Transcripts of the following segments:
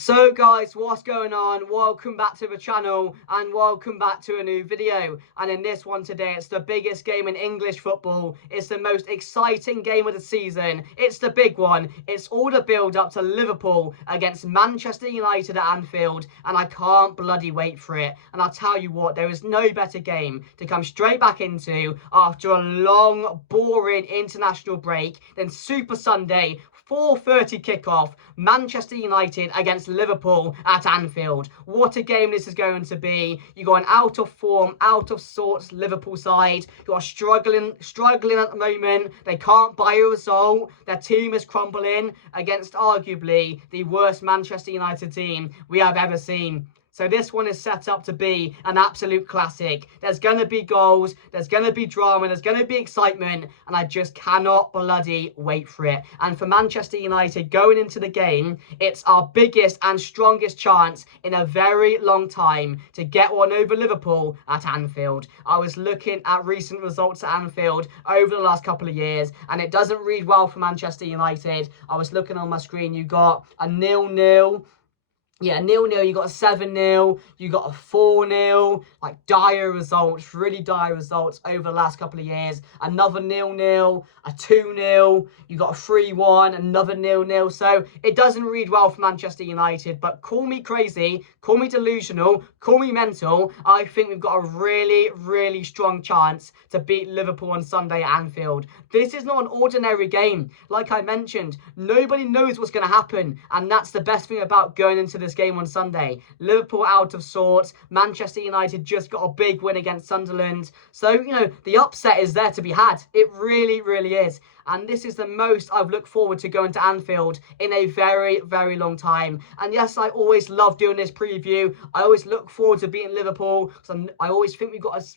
So guys, what's going on? Welcome back to the channel and welcome back to a new video. And in this one today, it's the biggest game in English football. It's the most exciting game of the season. It's the big one. It's all the build up to Liverpool against Manchester United at Anfield, and I can't bloody wait for it. And I'll tell you what, there is no better game to come straight back into after a long, boring international break than Super Sunday 4:30 kickoff, Manchester United against Liverpool at Anfield. What a game this is going to be. You got an out of form, out of sorts Liverpool side who are struggling at the moment. They can't buy a result. Their team is crumbling against arguably the worst Manchester United team we have ever seen. So this one is set up to be an absolute classic. There's going to be goals, there's going to be drama, there's going to be excitement, and I just cannot bloody wait for it. And for Manchester United going into the game, it's our biggest and strongest chance in a very long time to get one over Liverpool at Anfield. I was looking at recent results at Anfield over the last couple of years, and it doesn't read well for Manchester United. I was looking on my screen, you got a 0-0. Yeah, 0-0, you got a 7-0, you got a 4-0, like dire results, really dire results over the last couple of years. Another 0-0, a 2-0, you got a 3-1, another 0-0. So it doesn't read well for Manchester United, but call me crazy, call me delusional, call me mental. I think we've got a really, really strong chance to beat Liverpool on Sunday at Anfield. This is not an ordinary game. Like I mentioned, nobody knows what's going to happen, and that's the best thing about going into this game on Sunday. Liverpool out of sorts. Manchester United just got a big win against Sunderland. So, you know, the upset is there to be had. It really, really is. And this is the most I've looked forward to going to Anfield in a very, very long time. And yes, I always love doing this preview. I always look forward to beating Liverpool. So I always think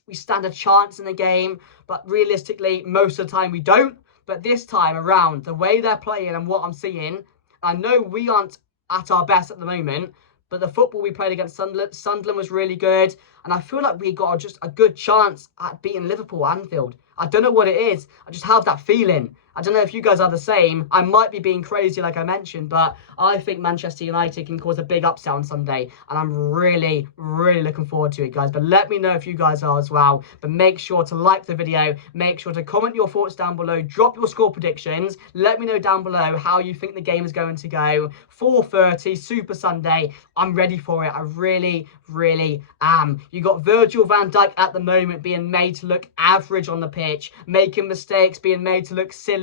we stand a chance in the game. But realistically, most of the time we don't. But this time around, the way they're playing and what I'm seeing, I know we aren't at our best at the moment, but the football we played against Sunderland was really good, and I feel like we got just a good chance at beating Liverpool at Anfield. I don't know what it is. I just have that feeling. I don't know if you guys are the same. I might be being crazy like I mentioned, but I think Manchester United can cause a big upset on Sunday, and I'm really, really looking forward to it, guys. But let me know if you guys are as well. But make sure to like the video. Make sure to comment your thoughts down below. Drop your score predictions. Let me know down below how you think the game is going to go. 4:30, Super Sunday. I'm ready for it. I really, really am. You got Virgil van Dijk at the moment being made to look average on the pitch, making mistakes, being made to look silly.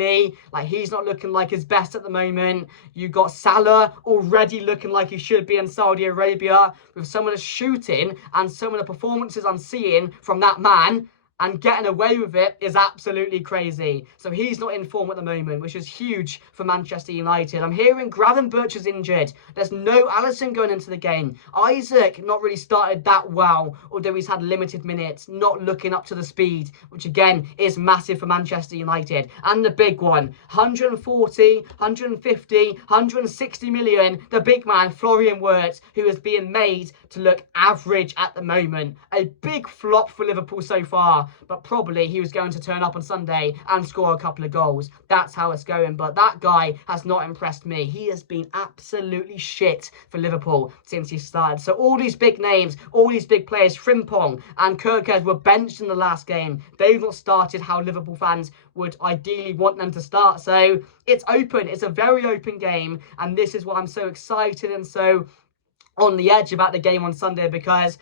Like, he's not looking like his best at the moment. You got Salah already looking like he should be in Saudi Arabia, with some of the shooting and some of the performances I'm seeing from that man, and getting away with it is absolutely crazy. So he's not in form at the moment, which is huge for Manchester United. I'm hearing Gravenberch is injured. There's no Alisson going into the game. Isaac not really started that well, although he's had limited minutes, not looking up to the speed, which again is massive for Manchester United. And the big one, 140, 150, 160 million, the big man, Florian Wirtz, who is being made to look average at the moment. A big flop for Liverpool so far, but probably he was going to turn up on Sunday and score a couple of goals. That's how it's going. But that guy has not impressed me. He has been absolutely shit for Liverpool since he started. So all these big names, all these big players, Frimpong and Kirkez, were benched in the last game. They've not started how Liverpool fans would ideally want them to start. So it's open. It's a very open game. And this is why I'm so excited and so on the edge about the game on Sunday, because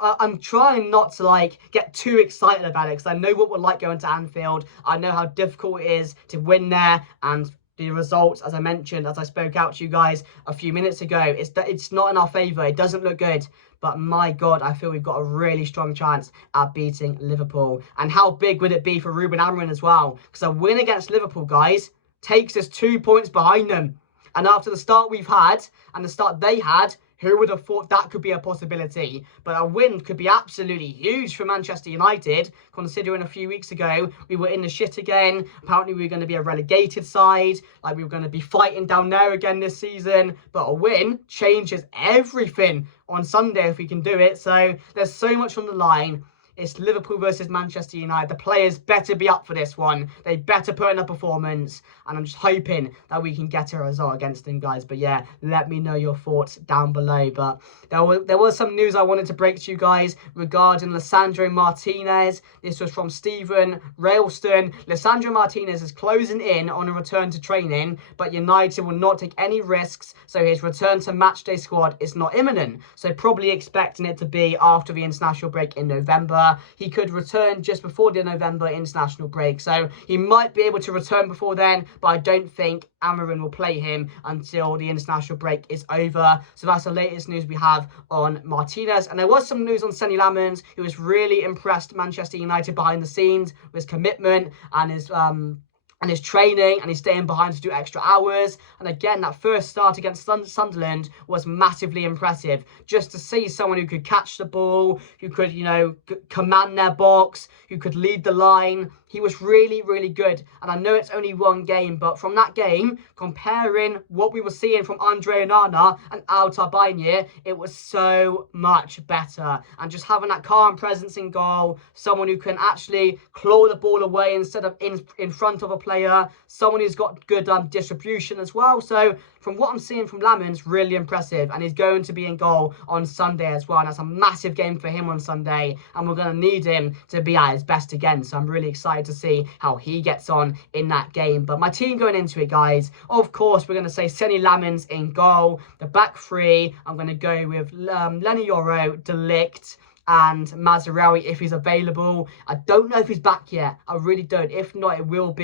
I'm trying not to like get too excited about it, because I know what we're like going to Anfield. I know how difficult it is to win there, and the results, as I mentioned, as I spoke out to you guys a few minutes ago, it's not in our favour. It doesn't look good. But my God, I feel we've got a really strong chance at beating Liverpool. And how big would it be for Ruben Amorim as well? Because a win against Liverpool, guys, takes us 2 points behind them. And after the start we've had and the start they had, who would have thought that could be a possibility? But a win could be absolutely huge for Manchester United, considering a few weeks ago we were in the shit again. Apparently we were going to be a relegated side, like we were going to be fighting down there again this season. But a win changes everything on Sunday if we can do it. So there's so much on the line. It's Liverpool versus Manchester United. The players better be up for this one. They better put in a performance. And I'm just hoping that we can get a result against them, guys. But yeah, let me know your thoughts down below. But there was some news I wanted to break to you guys regarding Lisandro Martinez. This was from Stephen Railston. Lisandro Martinez is closing in on a return to training, but United will not take any risks, so his return to matchday squad is not imminent. So probably expecting it to be after the international break in November. He could return just before the November international break, so he might be able to return before then, but I don't think Amarin will play him until the international break is over. So that's the latest news we have on Martinez. And there was some news on Sonny Lamons, who has really impressed Manchester United behind the scenes with his commitment and his training, and he's staying behind to do extra hours. And again, that first start against Sunderland was massively impressive. Just to see someone who could catch the ball, who could, you know, command their box, who could lead the line. He was really, really good. And I know it's only one game, but from that game, comparing what we were seeing from Andre Onana and Altabine, it was so much better. And just having that calm presence in goal, someone who can actually claw the ball away instead of in front of a player, someone who's got good distribution as well. So from what I'm seeing from Lamons, really impressive. And he's going to be in goal on Sunday as well. And that's a massive game for him on Sunday. And we're going to need him to be at his best again. So I'm really excited to see how he gets on in that game. But my team going into it, guys, of course, we're going to say Sonny Lamons in goal. The back three, I'm going to go with Lenny Yoro, De Ligt, and Mazraoui if he's available. I don't know if he's back yet. I really don't. If not, it will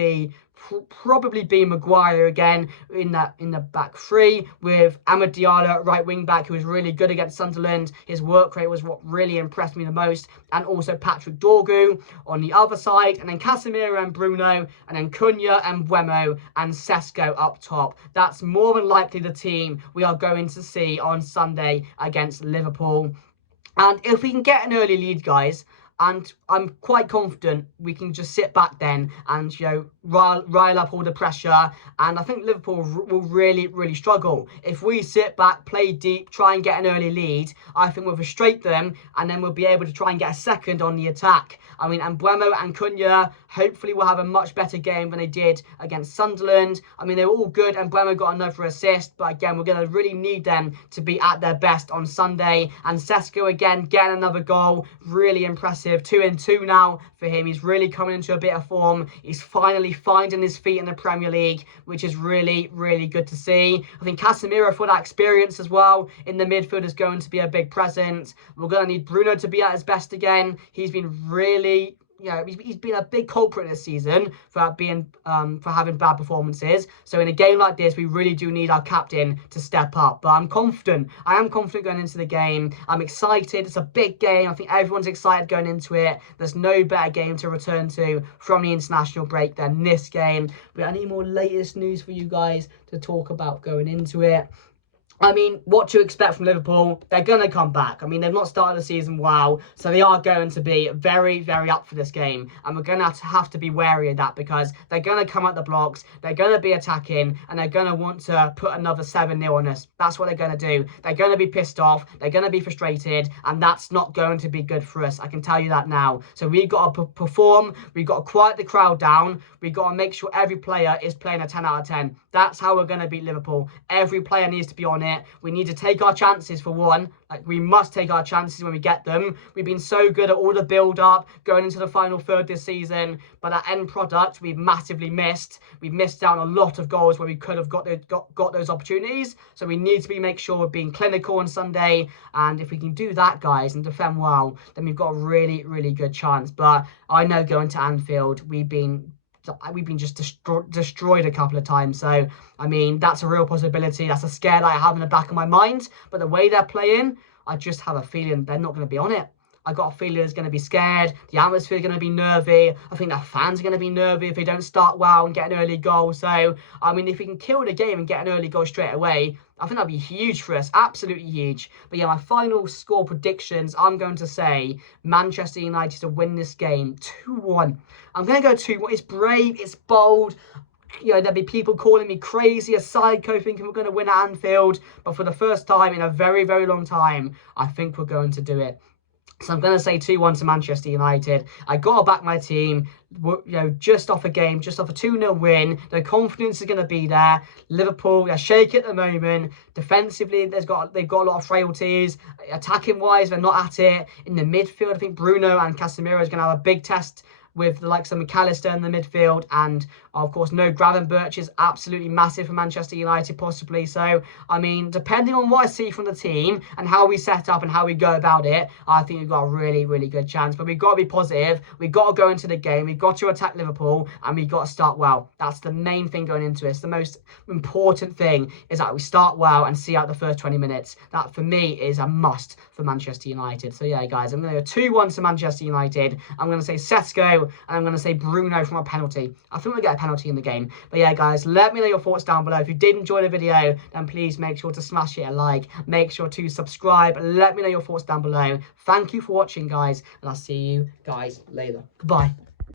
probably be Maguire again in the back three, with Amad Diallo right wing back, who was really good against Sunderland. His work rate was what really impressed me the most, and also Patrick Dorgu on the other side, and then Casemiro and Bruno, and then Cunha and Buemo and Sesko up top. That's more than likely the team we are going to see on Sunday against Liverpool. And if we can get an early lead, guys, and I'm quite confident we can just sit back then and, you know, rile up all the pressure. And I think Liverpool will really, really struggle. If we sit back, play deep, try and get an early lead, I think we'll frustrate them, and then we'll be able to try and get a second on the attack. I mean, and Buemo and Cunha hopefully will have a much better game than they did against Sunderland. I mean, they were all good, and Buemo got another assist. But again, we're going to really need them to be at their best on Sunday. And Sesko, again, getting another goal. Really impressive. 2-2 now for him. He's really coming into a bit of form. He's finally finding his feet in the Premier League, which is really, really good to see. I think Casemiro, for that experience as well in the midfield, is going to be a big presence. We're going to need Bruno to be at his best again. He's been really, you know, he's been a big culprit this season for having bad performances. So in a game like this, we really do need our captain to step up. But I'm confident. I am confident going into the game. I'm excited. It's a big game. I think everyone's excited going into it. There's no better game to return to from the international break than this game. But I need more latest news for you guys to talk about going into it. I mean, what to expect from Liverpool? They're going to come back. I mean, they've not started the season well, so they are going to be very, very up for this game. And we're going to have to be wary of that, because they're going to come at the blocks, they're going to be attacking, and they're going to want to put another 7-0 on us. That's what they're going to do. They're going to be pissed off, they're going to be frustrated, and that's not going to be good for us. I can tell you that now. So we've got to perform, we've got to quiet the crowd down, we've got to make sure every player is playing a 10 out of 10. That's how we're going to beat Liverpool. Every player needs to be on it. We need to take our chances for one. Like, we must take our chances when we get them. We've been so good at all the build-up going into the final third this season, but that end product we've massively missed. We've missed out on a lot of goals where we could have got those opportunities. So we need to make sure we're being clinical on Sunday. And if we can do that, guys, and defend well, then we've got a really, really good chance. But I know going to Anfield, we've been just destroyed a couple of times. So, I mean, that's a real possibility. That's a scare that I have in the back of my mind. But the way they're playing, I just have a feeling they're not going to be on it. I got a feeling it's going to be scared. The atmosphere is going to be nervy. I think the fans are going to be nervy if they don't start well and get an early goal. So, I mean, if we can kill the game and get an early goal straight away, I think that'd be huge for us. Absolutely huge. But yeah, my final score predictions, I'm going to say Manchester United to win this game 2-1. I'm going to go 2-1. It's brave. It's bold. You know, there'll be people calling me crazy, a psycho, thinking we're going to win at Anfield. But for the first time in a very, very long time, I think we're going to do it. So I'm going to say 2-1 to Manchester United. I got to back my team, just off a game, just off a 2-0 win. The confidence is going to be there. Liverpool, they're shaky at the moment. Defensively, they've got a lot of frailties. Attacking wise, they're not at it. In the midfield, I think Bruno and Casemiro is going to have a big test with the likes of McAllister in the midfield, and of course no Gravenberch is absolutely massive for Manchester United possibly. So I mean, depending on what I see from the team and how we set up and how we go about it, I think we've got a really, really good chance. But we've got to be positive, we've got to go into the game, we've got to attack Liverpool, and we've got to start well. That's the main thing going into it. It's the most important thing, is that we start well and see out the first 20 minutes. That for me is a must for Manchester United. So yeah guys, I'm going to go 2-1 to Manchester United. I'm going to say Sesko, and I'm going to say Bruno from a penalty. I think we'll get a penalty in the game. But yeah, guys, let me know your thoughts down below. If you did enjoy the video, then please make sure to smash it a like. Make sure to subscribe. Let me know your thoughts down below. Thank you for watching, guys, and I'll see you guys later. Goodbye.